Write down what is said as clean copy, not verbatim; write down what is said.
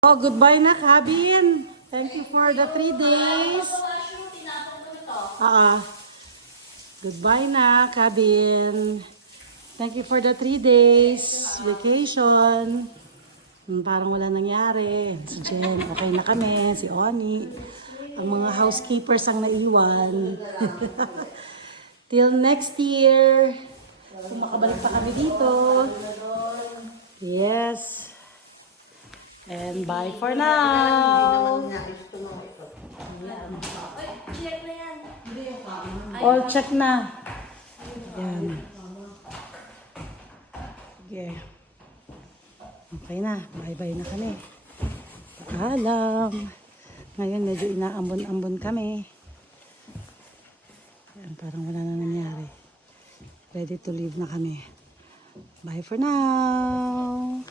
Oh, goodbye na, Kabin. Thank you for the 3 days. Goodbye na, Kabin. Thank you for the 3 days vacation. Parang wala nangyari. Si Jen, okay na kami. Si Oni. Ang mga housekeepers ang naiwan. Till next year. Kung makabalik pa kami dito. Yes. And bye for now. All check na. Yan. Okay. Okay na. Bye-bye na kami. Paalam. Ngayon medyo inaambon-ambon kami. Yan, parang wala na nangyari. Ready to leave na kami. Bye for now.